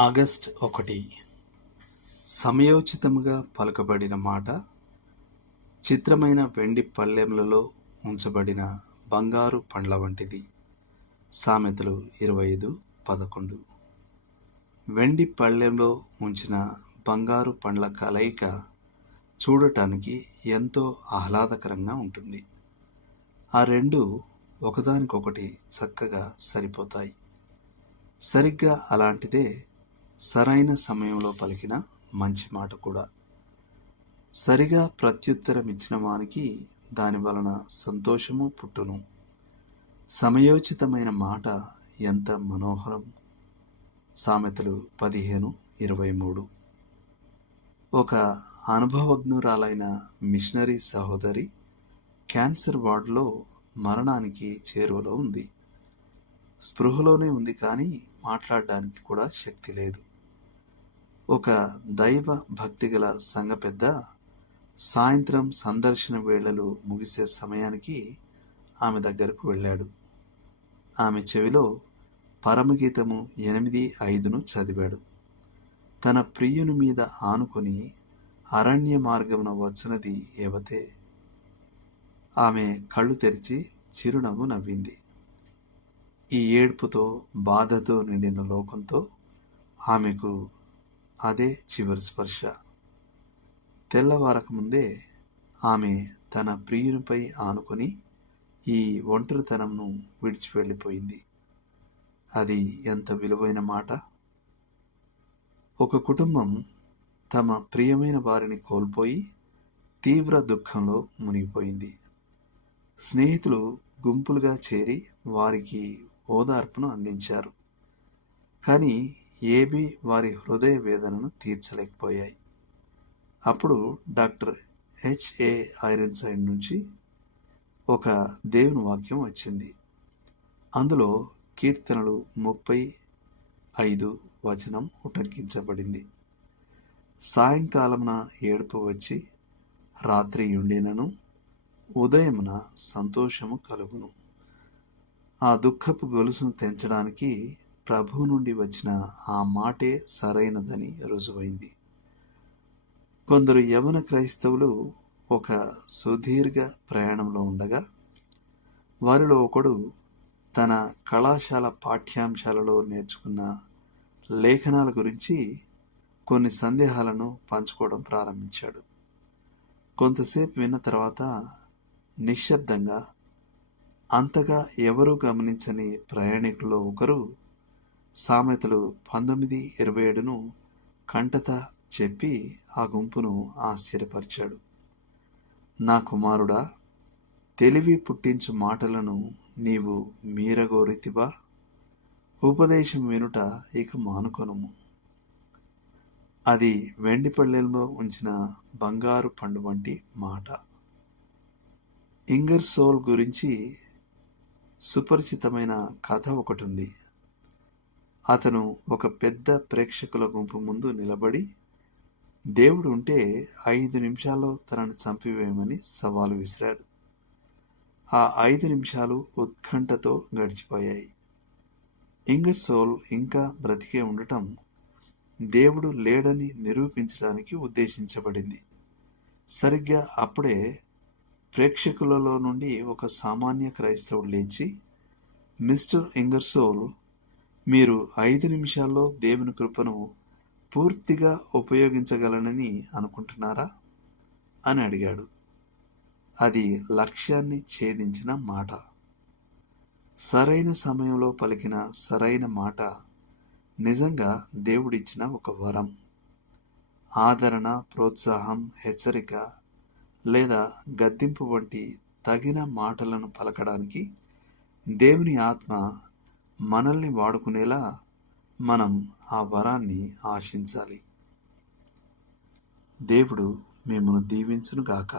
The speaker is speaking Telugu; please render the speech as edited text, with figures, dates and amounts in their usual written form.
ఆగస్ట్ 1. సమయోచితముగా పలుకబడిన మాట చిత్రమైన వెండి పళ్ళెములలో ఉంచబడిన బంగారు పండ్ల వంటిది. సామెతలు 25:11. వెండి పళ్ళెంలో ఉంచిన బంగారు పండ్ల కలయిక చూడటానికి ఎంతో ఆహ్లాదకరంగా ఉంటుంది. ఆ రెండు ఒకదానికొకటి చక్కగా సరిపోతాయి. సరిగ్గా అలాంటిదే సరైన సమయంలో పలికిన మంచి మాట కూడా. సరిగా ప్రత్యుత్తరం ఇచ్చిన వానికి దాని వలన సంతోషము పుట్టును. సమయోచితమైన మాట ఎంత మనోహరం. సామెతలు 15:23. ఒక అనుభవజ్ఞురాలైన మిషనరీ సహోదరి క్యాన్సర్ వార్డులో మరణానికి చేరువలో ఉంది. స్పృహలోనే ఉంది, కానీ మాట్లాడడానికి కూడా శక్తి లేదు. ఒక దైవ భక్తిగల సంఘ పెద్ద సాయంత్రం సందర్శన వేళలు ముగిసే సమయానికి ఆమె దగ్గరకు వెళ్ళాడు. ఆమె చెవిలో పరమగీతము 8:5 చదివాడు. తన ప్రియుని మీద ఆనుకొని అరణ్య మార్గమున వచ్చినది ఎవతే. ఆమె కళ్ళు తెరిచి చిరునవ్వు నవ్వింది. ఈ ఏడ్పుతో బాధతో నిండిన లోకంతో ఆమెకు అదే చివరి స్పర్శ. తెల్లవారక ముందే ఆమె తన ప్రియునిపై ఆనుకొని ఈ ఒంటరితనంను విడిచి వెళ్ళిపోయింది. అది ఎంత విలువైన మాట. ఒక కుటుంబం తమ ప్రియమైన వారిని కోల్పోయి తీవ్ర దుఃఖంలో మునిగిపోయింది. స్నేహితులు గుంపులుగా చేరి వారికి ఓదార్పును అందించారు, కానీ ఏవి వారి హృదయ వేదనను తీర్చలేకపోయాయి. అప్పుడు డాక్టర్ H.A. ఐరన్సైడ్ నుంచి ఒక దేవుని వాక్యం వచ్చింది. అందులో కీర్తనలు 35:5 ఉటంకించబడింది. సాయంకాలమున ఏడుపు వచ్చి రాత్రి ఉండినను ఉదయమున సంతోషము కలుగును. ఆ దుఃఖపు గొలుసును తెంచడానికి ప్రభువు నుండి వచ్చిన ఆ మాటే సరైనదని రుజువైంది. కొందరు యవన క్రైస్తవులు ఒక సుదీర్ఘ ప్రయాణంలో ఉండగా వారిలో ఒకడు తన కళాశాల పాఠ్యాంశాలలో నేర్చుకున్న లేఖనాల గురించి కొన్ని సందేహాలను పంచుకోవడం ప్రారంభించాడు. కొంతసేపు విన్న తర్వాత నిశ్శబ్దంగా, అంతగా ఎవరూ గమనించని ప్రయాణికుల్లో ఒకరు సామెతలు 19:27 కంటత చెప్పి ఆ గుంపును ఆశ్చర్యపరిచాడు. నా కుమారుడా, తెలివి పుట్టించు మాటలను నీవు మీరగోరితివా? ఉపదేశం వినుట ఇక మానుకొనుము. అది వెండి పళ్ళెంలో ఉంచిన బంగారు పండు వంటి మాట. ఇంగర్సోల్ గురించి సుపరిచితమైన కథ ఒకటి ఉంది. అతను ఒక పెద్ద ప్రేక్షకుల గుంపు ముందు నిలబడి దేవుడు ఉంటే 5 నిమిషాల్లో తనను చంపివేయమని సవాలు విసిరాడు. ఆ 5 నిమిషాలు ఉత్కంఠతో గడిచిపోయాయి. ఇంగర్సోల్ ఇంకా బ్రతికే ఉండటం దేవుడు లేడని నిరూపించడానికి ఉద్దేశించబడింది. సరిగ్గా అప్పుడే ప్రేక్షకులలో నుండి ఒక సామాన్య క్రైస్తవుడు లేచి, మిస్టర్ ఇంగర్సోల్, మీరు 5 నిమిషాల్లో దేవుని కృపను పూర్తిగా ఉపయోగించగలనని అనుకుంటున్నారా అని అడిగాడు. అది లక్ష్యాన్ని ఛేదించిన మాట. సరైన సమయంలో పలికిన సరైన మాట నిజంగా దేవుడిచ్చిన ఒక వరం. ఆదరణ, ప్రోత్సాహం, హెచ్చరిక లేదా గద్దింపు వంటి తగిన మాటలను పలకడానికి దేవుని ఆత్మ మనల్ని వాడుకునేలా మనం ఆ వరాన్ని ఆశించాలి. దేవుడు మిమ్మల్ని దీవించునుగాక.